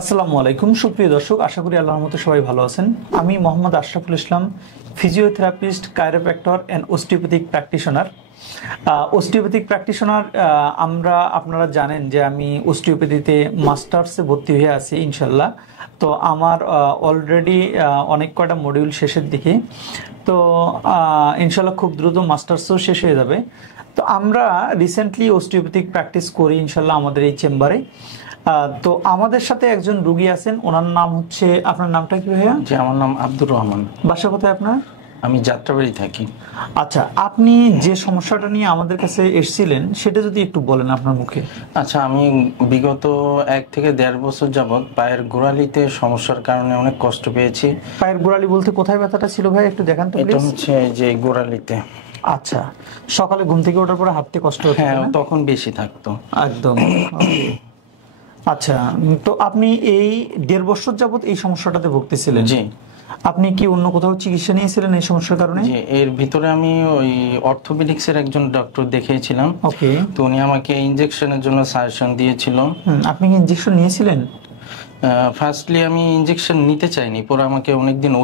আসসালামু আলাইকুম সুপ্রিয় দর্শক, আশা করি আল্লাহর রহমতে সবাই ভালো আছেন। আমি Mohammad Ashraful Islam, physiotherapist, chiropractor and osteopathic practitioner. Osteopathic practitioner আপনারা জানেন যে আমি অস্টিওপ্যাথিতে মাস্টার্সে ভর্তি হয়ে আছি ইনশাল্লাহ। তো আমার অলরেডি অনেক কয়টা মডিউল শেষের দিকে, তো ইনশাল্লাহ খুব দ্রুত মাস্টার্সও শেষ হয়ে যাবে। তো আমরা রিসেন্টলি অস্টিওপ্যাথিক প্র্যাকটিস করি ইনশাল্লাহ আমাদের এই চেম্বারে। তো আমাদের সাথে একজন রোগী আছেন, ওনার নাম হচ্ছে, আপনার নামটা কি ভাইয়া? জি, আমার নাম আব্দুর রহমান। বাসা কোথায় আপনার? আমি যাত্রাবাড়ি থাকি। আচ্ছা, আপনি যে সমস্যাটা নিয়ে আমাদের কাছে এসেছিলেন সেটা যদি একটু বলেন আপনার মুখে। আচ্ছা, আমি বিগত 1 থেকে 1.5 বছর যাবৎ পায়ের গোড়ালিতে সমস্যার কারণে অনেক কষ্ট পেয়েছি। পায়ের গোড়ালি বলতে কোথায় ব্যথাটা ছিল ভাই, একটু দেখান তো এটা প্লিজ। হচ্ছে যে গোড়ালিতে। আচ্ছা, সকালে ঘুম থেকে ওঠার পরে হাঁটতে কষ্ট হতো? হ্যাঁ, তখন বেশি থাকতো একদম। আচ্ছা, তো আপনি এই 1.5 বছর যাবত এই সমস্যাটাতে ভুগতেছিলেন? জি। আপনি কি অন্য কোথাও চিকিৎসা নিয়েছিলেন এই সমস্যার কারণে? জি, এর ভিতরে আমি ওই অর্থোপেডিক্সের একজন ডক্টর দেখিয়েছিলাম। ওকে। তো উনি আমাকে ইনজেকশনের জন্য সাজেশন দিয়েছিল। আপনি কি ইনজেকশন নিয়েছিলেন? ফার্স্টলি আমি ইনজেকশন নিতে চাইনি, পরে আমাকে অনেকদিন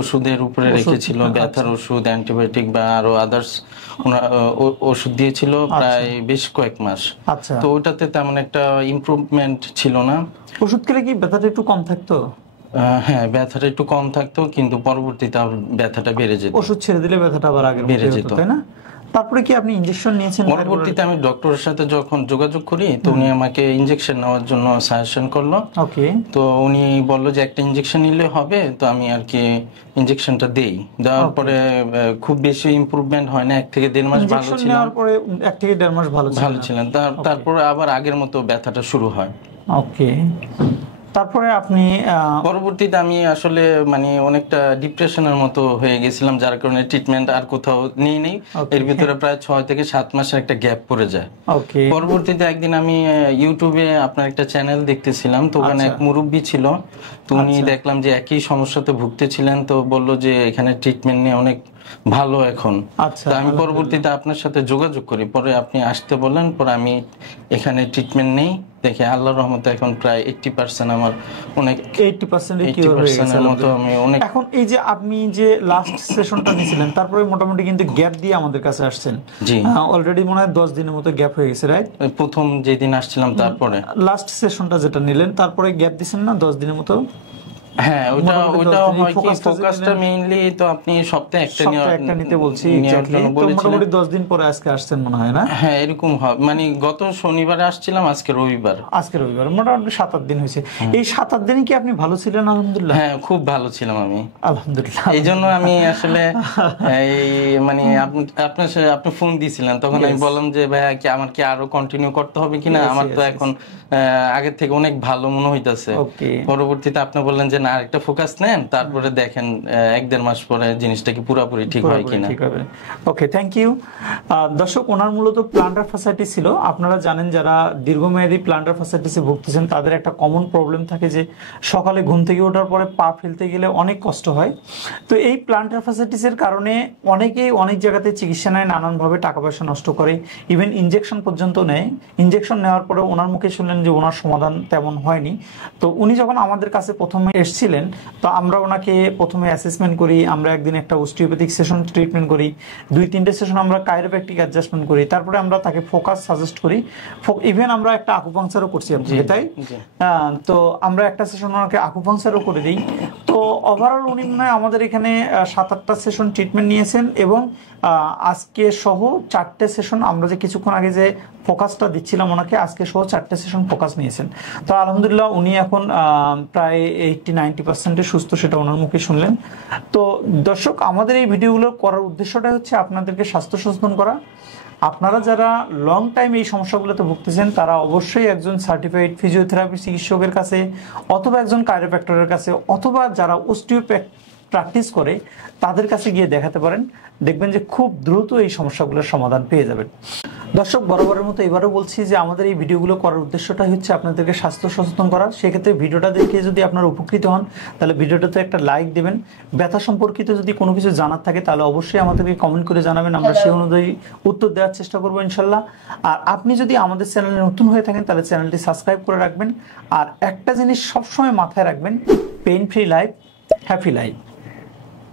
ওষুধের উপরে রেখেছিল, ব্যথার ওষুধ, অ্যান্টিবায়োটিক বা আরো আদার্স ওষুধ দিয়েছিল প্রায় বেশ কয়েক মাস। আচ্ছা, তো ওটাতে তেমন একটা ইমপ্রুভমেন্ট ছিল না। ওষুধ খেলে কি ব্যথাটা একটু কম থাকতো? হ্যাঁ, ব্যথাটা একটু কম থাকতো, কিন্তু পরবর্তীতে আবার ব্যথাটা বেড়ে যেত। ওষুধ ছেড়ে দিলে ব্যথাটা আবার আগের বেড়ে মতো যেত, হতো, তাই না? তারপরে কি আপনি ইনজেকশন নিয়েছেন? পরবর্তীতে আমি ডক্টরের সাথে যখন যোগাযোগ করি, তো উনি আমাকে ইনজেকশন নেওয়ার জন্য সাজেশন করলো। ওকে। তো উনি বললো যে একটা ইনজেকশন নিলে হবে, তো আমি আর কি ইনজেকশনটা দেই। দেওয়ার পরে খুব বেশি ইমপ্রুভমেন্ট হয় না, 1 থেকে 1.5 মাস ভালো ছিলাম। নেওয়ার পরে 1 থেকে 1.5 মাস ভালো ছিলেন। তারপরে আবার আগের মতো ব্যথাটা শুরু হয়। ওকে। তারপরে আপনি পরবর্তীতে আমি আসলে মানে অনেকটা ডিপ্রেশনের মতো হয়ে গেছিলাম, যার কারণে ট্রিটমেন্ট আর কোথাও নেই। এর ভিতরে প্রায় 6 থেকে 7 মাসের একটা গ্যাপ পড়ে যায়। ওকে। পরবর্তীতে একদিন আমি ইউটিউবে আপনার একটা চ্যানেল দেখতেছিলাম, তো ওখানে এক মুরব্বী ছিল। তো উনি দেখলাম যে একই সমস্যাতে ভুগতেছিলেন, তো বললো যে এখানে ট্রিটমেন্ট নিয়ে অনেক ভালো এখন। আচ্ছা, আমি পরবর্তীতে আপনার সাথে যোগাযোগ করি, পরে আপনি আসতে বললেন, পরে আমি এখানে ট্রিটমেন্ট নেই। দেখে আল্লাহর রহমতে এখন প্রায় 80% আমার অনেক 80% কিউর হয়ে গেছে মতো আমি অনেক। এখন এই যে আপনি যে লাস্ট সেশনটা নিয়েছিলেন, তারপরে মোটামুটি কিন্তু গ্যাপ দিয়ে আমাদের কাছে আসছেন। জি, অলরেডি মনে হয় 10 দিনের মতো গ্যাপ হয়ে গেছে, রাইট? প্রথম যেদিন আসছিলাম তারপরে লাস্ট সেশনটা যেটা নিলেন, তারপরে গ্যাপ দিবেন না 10 দিনের মতো? হ্যাঁ, ওটা হয় কি, ফোকাসটা মেইনলি তো আপনি সপ্তাহে একটা নিতে বলছি, মোটামুটি 10 দিন পরে আজকে আসছেন মনে হয় না? হ্যাঁ, এরকম হয়। মানে গত শনিবারে আসছিলাম, আজকে রবিবার, মোটামুটি 7-8 দিন হয়েছে। এই 7-8 দিনই কি আপনি ভালো ছিলেন? আলহামদুলিল্লাহ। হ্যাঁ, খুব ভালো ছিলাম আমি, আলহামদুলিল্লাহ। এই জন্য আমি আসলে মানে আপনি ফোন দিয়েছিলেন, তখন আমি বললাম যে ভাইয়া কি আমার কি আরো কন্টিনিউ করতে হবে কিনা, আমার তো এখন আগের থেকে অনেক ভালো মনে হইতাছে। পরবর্তীতে আপনি বললেন যে না, আরেকটা ফোকাস নেন, তারপরে দেখেন 1-1.5 মাস পরে জিনিসটা কি পুরোপুরি ঠিক হয় কিনা। ওকে, থ্যাংক ইউ। দর্শক, ওনার মূলত প্লান্টার ফ্যাসাইটিস ছিল। আপনারা জানেন যারা দীর্ঘমেয়াদী প্লান্টার ফ্যাসাইটিসে ভুগতেছেন তাদের একটা কমন প্রবলেম থাকে যে সকালে ঘুম থেকে ওঠার পরে পা ফেলতে গেলে অনেক কষ্ট হয়। তো এই প্লান্টার ফ্যাসাইটিসের কারণে অনেকেই অনেক জায়গাতে চিকিৎসা নেয়, নানানভাবে টাকা পয়সা নষ্ট করে, ইভেন ইনজেকশন পর্যন্ত নেয়। ইনজেকশন নেওয়ার পরে ওনার মুখে শুনলেন যে ওনার সমাধান তেমন হয়নি। তো উনি যখন আমাদের কাছে প্রথমে এসেছিলেন, তো আমরা ওনাকে প্রথমে অ্যাসেসমেন্ট করি, আমরা একদিন একটা অস্টিওপ্যাথিক সেশন ট্রিটমেন্ট করি, 2-3টে সেশন আমরা কাইরোপ্র্যাকটিক অ্যাডজাস্টমেন্ট করি, তারপরে আমরা তাকে ফোকাস সাজেস্ট করি, ইভেন আমরা একটা আকুপাংচারও করছি আপনাকে, তাই? তো আমরা একটা সেশন ওনাকে আকুপাংচারও করে দিই। তো ওভারঅল উনি মনে হয় আমাদের এখানে 7-8টা সেশন ট্রিটমেন্ট নিয়েছেন, এবং আজকে সহ 4টে সেশন, আমরা যে কিছুক্ষণ আগে যে ফোকাসটা দিচ্ছিলাম ওনাকে, আজকে সহ 4টে সেশন ফোকাস নিয়েছেন। তো আলহামদুলিল্লাহ উনি এখন প্রায় 80-90% সুস্থ, সেটা ওনার মুখে শুনলেন। তো দর্শক, আমাদের এই ভিডিওগুলো করার উদ্দেশ্যটা হচ্ছে আপনাদেরকে স্বাস্থ্য সচেতন করা। আপনারা যারা লং টাইম এই সমস্যাগুলোতে ভুগতেছেন তারা অবশ্যই একজন সার্টিফাইড ফিজিওথেরাপি চিকিৎসকের কাছে, অথবা একজন কাইরোপ্র্যাক্টরের কাছে, অথবা যারা প্র্যাকটিস করে তাদের কাছে গিয়ে দেখাতে পারেন। দেখবেন যে খুব দ্রুত এই সমস্যাগুলোর সমাধান পেয়ে যাবেন। দর্শক, বরাবরের মতো এবারও বলছি যে আমাদের এই ভিডিওগুলো করার উদ্দেশ্যটাই হচ্ছে আপনাদেরকে স্বাস্থ্য সচেতন করা। সেক্ষেত্রে ভিডিওটা দেখে যদি আপনারা উপকৃত হন তাহলে ভিডিওটাতে একটা লাইক দেবেন। ব্যথা সম্পর্কিত যদি কোনো কিছু জানার থাকে তাহলে অবশ্যই আমাদেরকে কমেন্ট করে জানাবেন, আমরা সেই অনুযায়ী উত্তর দেওয়ার চেষ্টা করবো ইনশাল্লাহ। আর আপনি যদি আমাদের চ্যানেলে নতুন হয়ে থাকেন তাহলে চ্যানেলটি সাবস্ক্রাইব করে রাখবেন। আর একটা জিনিস সবসময় মাথায় রাখবেন, pain free life, happy life.